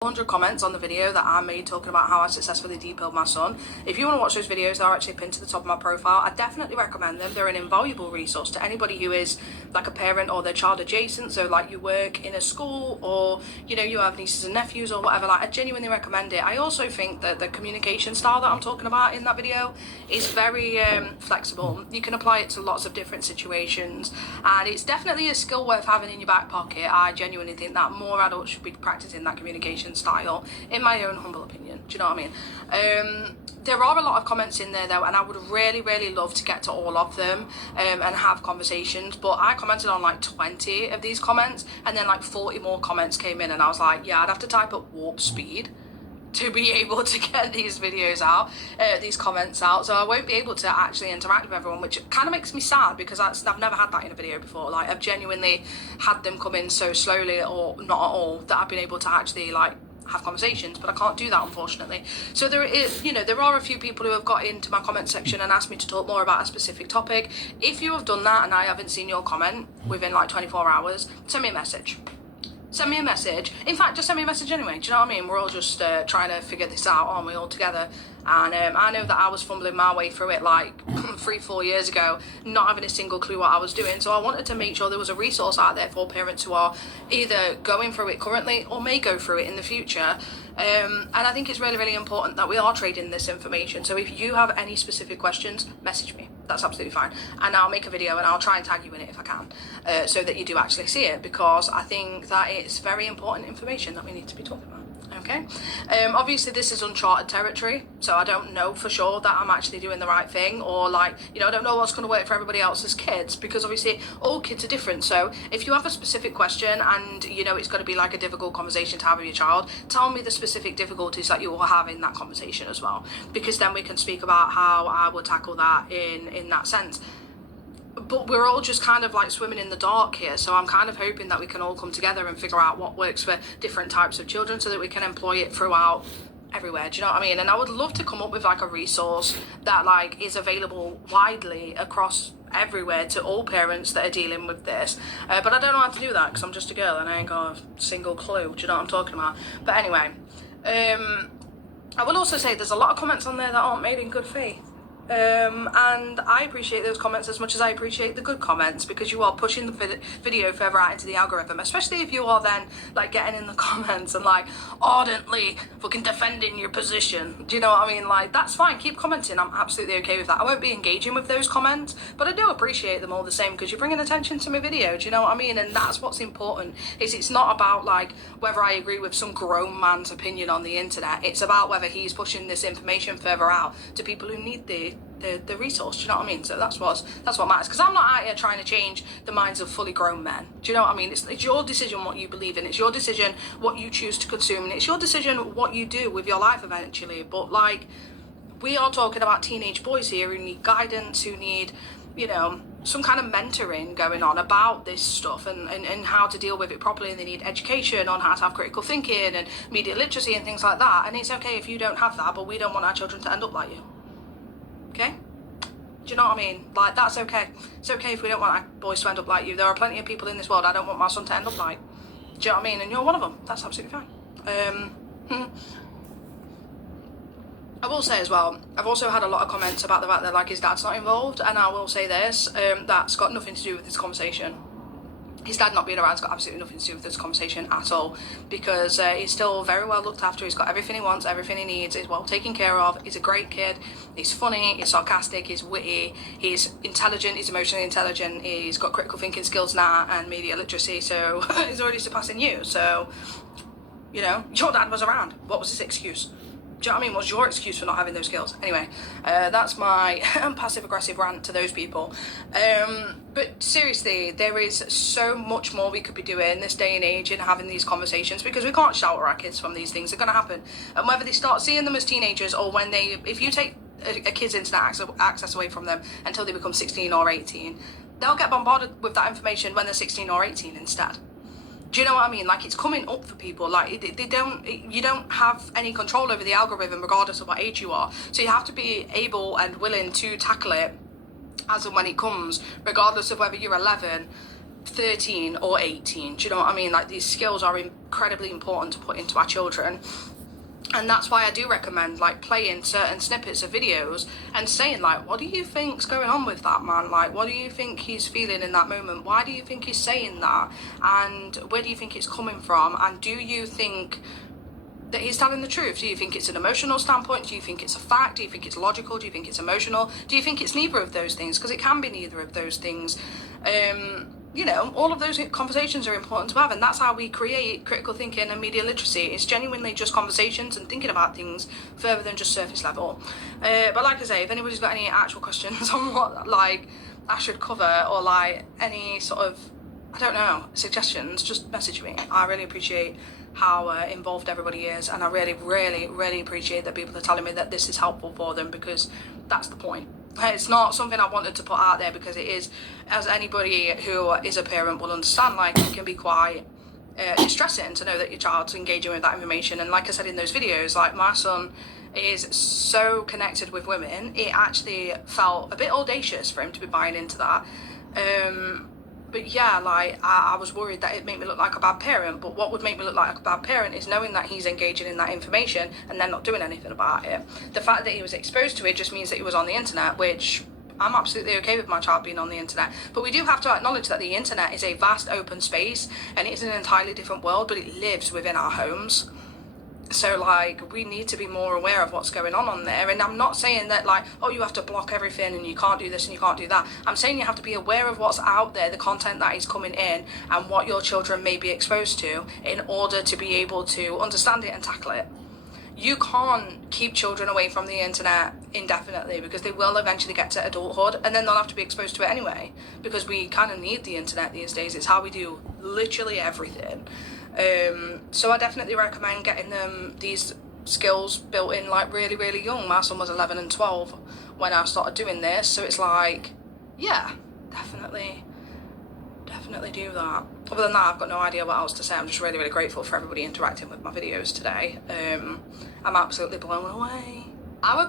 100 comments on the video that I made talking about how I successfully depilled my son. If you want to watch those videos, they're actually pinned to the top of my profile. I definitely recommend them. They're an invaluable resource to anybody who is like a parent or their child adjacent. So like you work in a school, or you know, you have nieces and nephews or whatever. Like, I genuinely recommend it. I also think that the communication style that I'm talking about in that video is very flexible. You can apply it to lots of different situations, and it's definitely a skill worth having in your back pocket. I genuinely think that more adults should be practicing that communication style, in my own humble opinion. Do you know what I mean? There are a lot of comments in there though, and I would really love to get to all of them and have conversations, but I commented on like 20 of these comments, and then like 40 more comments came in, and I was like, yeah, I'd have to type at warp speed to be able to get these videos out, these comments out, so I won't be able to actually interact with everyone, which kind of makes me sad, because I've never had that in a video before. Like, I've genuinely had them come in so slowly, or not at all, that I've been able to actually like have conversations, but I can't do that, unfortunately. So there is, you know, there are a few people who have got into my comment section and asked me to talk more about a specific topic. If you have done that and I haven't seen your comment within like 24 hours, send me a message. Send me a message. In fact, just send me a message anyway. Do you know what I mean? We're all just trying to figure this out, aren't we, all together? And I know that I was fumbling my way through it like 3-4 years ago, not having a single clue what I was doing. So I wanted to make sure there was a resource out there for parents who are either going through it currently or may go through it in the future. And I think it's really important that we are trading this information. So if you have any specific questions, message me. That's absolutely fine. And I'll make a video and I'll try and tag you in it if I can, so that you do actually see it, because I think that it's very important information that we need to be talking about. Okay, obviously this is uncharted territory, so I don't know for sure that I'm actually doing the right thing, or like, you know, I don't know what's going to work for everybody else's kids, because obviously all kids are different. So if you have a specific question and you know it's going to be like a difficult conversation to have with your child, tell me the specific difficulties that you will have in that conversation as well, because then we can speak about how I will tackle that in that sense. But we're all just kind of like swimming in the dark here, so I'm kind of hoping that we can all come together and figure out what works for different types of children, so that we can employ it throughout everywhere. Do you know what I mean? And I would love to come up with like a resource that like is available widely across everywhere to all parents that are dealing with this, but I don't know how to do that because I'm just a girl and I ain't got a single clue. Do you know what I'm talking about? But anyway, I will also say there's a lot of comments on there that aren't made in good faith. And I appreciate those comments as much as I appreciate the good comments, because you are pushing the video further out into the algorithm, especially if you are then like getting in the comments and like ardently fucking defending your position. Do you know what I mean? Like, that's fine, keep commenting, I'm absolutely okay with that. I won't be engaging with those comments, but I do appreciate them all the same, because you're bringing attention to my video. Do you know what I mean? And that's what's important, is it's not about like whether I agree with some grown man's opinion on the internet. It's about whether he's pushing this information further out to people who need the resource. Do you know what I mean? So that's what matters, because I'm not out here trying to change the minds of fully grown men. Do you know what I mean? It's your decision what you believe in, it's your decision what you choose to consume, and it's your decision what you do with your life eventually. But like, we are talking about teenage boys here who need guidance, who need, you know, some kind of mentoring going on about this stuff, and how to deal with it properly, and they need education on how to have critical thinking and media literacy and things like that. And it's okay if you don't have that, but we don't want our children to end up like you. Okay? Do you know what I mean? Like, that's okay. It's okay if we don't want our boys to end up like you. There are plenty of people in this world I don't want my son to end up like. Do you know what I mean? And you're one of them. That's absolutely fine. I will say as well, I've also had a lot of comments about the fact that like his dad's not involved, and I will say this, that's got nothing to do with this conversation. His dad not being around's got absolutely nothing to do with this conversation at all, because he's still very well looked after. He's got everything he wants, everything he needs. He's well taken care of. He's a great kid. He's funny, he's sarcastic, he's witty, he's intelligent, he's emotionally intelligent, he's got critical thinking skills now and media literacy, so he's already surpassing you. So, you know, your dad was around. What was his excuse? Do you know what I mean? What's your excuse for not having those skills? Anyway, that's my passive-aggressive rant to those people. But seriously, there is so much more we could be doing this day and age in having these conversations, because we can't shelter our kids from these things. They're going to happen. And whether they start seeing them as teenagers, or when if you take a kid's internet access away from them until they become 16 or 18, they'll get bombarded with that information when they're 16 or 18 instead. Do you know what I mean? Like, it's coming up for people. Like, you don't have any control over the algorithm regardless of what age you are. So you have to be able and willing to tackle it as and when it comes, regardless of whether you're 11, 13 or 18. Do you know what I mean? Like, these skills are incredibly important to put into our children. And that's why I do recommend, like, playing certain snippets of videos and saying, like, what do you think's going on with that man? Like, what do you think he's feeling in that moment? Why do you think he's saying that? And where do you think it's coming from? And do you think that he's telling the truth? Do you think it's an emotional standpoint? Do you think it's a fact? Do you think it's logical? Do you think it's emotional? Do you think it's neither of those things? Because it can be neither of those things. You know, all of those conversations are important to have, and that's how we create critical thinking and media literacy. It's genuinely just conversations and thinking about things further than just surface level. But like I say, if anybody's got any actual questions on what, like, I should cover, or like any sort of, I don't know, suggestions, just message me. I really appreciate how involved everybody is, and I really appreciate that people are telling me that this is helpful for them, because that's the point. It's not something I wanted to put out there because it is, as anybody who is a parent will understand, like, it can be quite distressing to know that your child's engaging with that information. And like I said in those videos, like, my son is so connected with women, it actually felt a bit audacious for him to be buying into that. But yeah, like, I was worried that it'd make me look like a bad parent, but what would make me look like a bad parent is knowing that he's engaging in that information and then not doing anything about it. The fact that he was exposed to it just means that he was on the internet, which I'm absolutely okay with my child being on the internet. But we do have to acknowledge that the internet is a vast open space, and it's an entirely different world, but it lives within our homes. So, like, we need to be more aware of what's going on there. And I'm not saying that, like, oh, you have to block everything and you can't do this and you can't do that. I'm saying you have to be aware of what's out there, the content that is coming in, and what your children may be exposed to, in order to be able to understand it and tackle it. You can't keep children away from the internet indefinitely, because they will eventually get to adulthood and then they'll have to be exposed to it anyway, because we kind of need the internet these days. It's how we do literally everything. So I definitely recommend getting them these skills built in, like, really young. My son was 11 and 12 when I started doing this, so it's like, yeah, definitely do that. Other than that, I've got no idea what else to say. I'm just really grateful for everybody interacting with my videos today. I'm absolutely blown away. Our